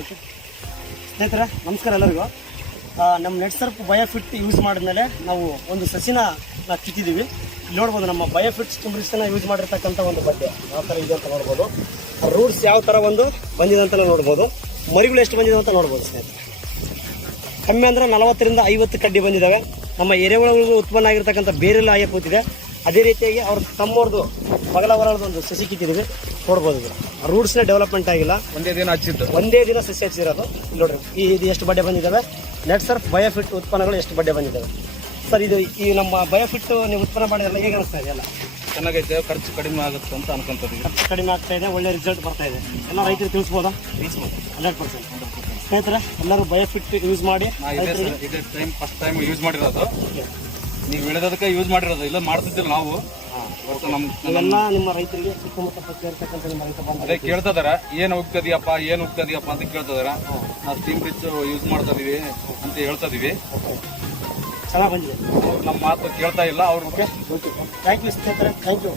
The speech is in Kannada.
ಓಕೆ ಸ್ನೇಹಿತರೆ, ನಮಸ್ಕಾರ ಎಲ್ಲರಿಗೂ. ನಮ್ಮ ನೆಟ್ ಸರ್ಪ್ ಬಯೋಫಿಟ್ ಯೂಸ್ ಮಾಡಿದ್ಮೇಲೆ ನಾವು ಒಂದು ಸಸಿನ ನಾವು ಕಿತ್ತಿದ್ದೀವಿ. ನೋಡ್ಬೋದು ನಮ್ಮ ಬಯೋಫಿಟ್ಸ್ ಸ್ಟಿಮ್ರಿಸ್ನ ಯೂಸ್ ಮಾಡಿರ್ತಕ್ಕಂಥ ಒಂದು ಬಟ್ಟೆ. ಯಾವ ಥರ ಇದೆ ಅಂತ ನೋಡ್ಬೋದು. ರೂಟ್ಸ್ ಯಾವ ಥರ ಒಂದು ಬಂದಿದೆ ಅಂತ ನೋಡ್ಬೋದು. ಮರಿಗಳು ಎಷ್ಟು ಬಂದಿದೆ ಅಂತ ನೋಡ್ಬೋದು ಸ್ನೇಹಿತರೆ. ಕಮ್ಮಿ ಅಂದರೆ ನಲವತ್ತರಿಂದ ಐವತ್ತು ಕಡ್ಡಿ ಬಂದಿದ್ದಾವೆ ನಮ್ಮ ಎರೆಹುಳಗಳಿಗೂ ಉತ್ಪನ್ನ ಆಗಿರ್ತಕ್ಕಂಥ ಬೇರೆಲ್ಲ ಆಗಿ ಕೂತಿದೆ. ಅದೇ ರೀತಿಯಾಗಿ ಅವ್ರ ತಮ್ಮವ್ರದ್ದು ಹೊರಳದ ಒಂದು ಸಸಿ ಕಿತ್ತಿದ್ದೀವಿ. ನೋಡ್ಬೋದು ಇದು. ರೂಟ್ಸ್ನೇ ಡೆವಲಪ್ಮೆಂಟ್ ಆಗಿಲ್ಲ. ಒಂದೇ ದಿನ ಹಚ್ಚಿದ್ದು. ಒಂದೇ ದಿನ ಸಸಿ ಹಚ್ಚಿರೋದು. ಇಲ್ಲಿ ನೋಡ್ರಿ ಈ ಇದು ಎಷ್ಟು ಬಡ್ಡೆ ಬಂದಿದ್ದಾವೆ? ನೆಟ್ ಸರ್ಫ್ ಬಯೋಫಿಟ್ ಉತ್ಪನ್ನಗಳು ಎಷ್ಟು ಬಡ್ಡೆ ಬಂದಿದ್ದಾವೆ? ಸರ್ ಇದು ಈ ನಮ್ಮ ಬಯೋಫಿಟ್ ನೀವು ಉತ್ಪನ್ನ ಮಾಡಿದ್ರಲ್ಲ ಹೇಗೆ ಅನಿಸ್ತಾ ಇದೆಯಲ್ಲ ಚೆನ್ನಾಗೈತೆ ಖರ್ಚು ಕಡಿಮೆ ಆಗುತ್ತೆ ಅಂತ ಅನ್ಕೊಂತೀವಿ ಖರ್ಚು ಕಡಿಮೆ ಆಗ್ತಾ ಇದೆ ಒಳ್ಳೆ ರಿಸಲ್ಟ್ ಬರ್ತಾ ಇದೆ. ಎಲ್ಲ ರೈತರು ತಿಳಿಸ್ಬೋದಾ? ತಿಳಿಸ್ಬೋದು. Hundred percent. ಸ್ನೇಹಿತರೆ ಎಲ್ಲರೂ ಬಯೋಫಿಟ್ ಯೂಸ್ ಮಾಡಿ ಇದೇ ಟೈಮ್ ಫಸ್ಟ್ ಟೈಮ್ ಯೂಸ್ ಮಾಡಿರೋದು. ನೀವು ಹೇಳಿದದಕ್ಕೆ ಯೂಸ್ ಮಾಡಿರೋದು. ಇಲ್ಲ ಮಾಡ್ತಿದ್ದಿಲ್ಲ ನಾವು. ಇವೆಲ್ಲ ನಿಮ್ಮ ರೈತರಿಗೆ ಸುತ್ತಮುತ್ತ ಪಕ್ಕ ಇರ್ತಕ್ಕಂಥ ನಿಮ್ಮ ರೈತ ಅದೇ ಬಾಂಧವರಿಗೆ ಕೇಳ್ತದಾರ ಏನ್ ಹೋಗ್ತದಿಯಪ್ಪ ಏನ್ ಹೋಗ್ತದಿಯಪ್ಪ ಅಂತ ಕೇಳ್ತದಾರ. ನಾವು ಸ್ಟೀಮ್ ಪಿಚ್ ಯೂಸ್ ಮಾಡ್ತಾ ಇದೀವಿ ಅಂತ ಹೇಳ್ತಾ ಇದೀವಿ. ಚೆನ್ನಾಗಿ ಬಂದಿದೆ. ಅವ್ರು ನಮ್ಮ ಮಾತು ಕೇಳ್ತಾ ಇಲ್ಲ ಅವ್ರಿಗೆ ಓಕೆ. ಥ್ಯಾಂಕ್ ಯು ಸ್ನೇಹಿತರೆ. Thank you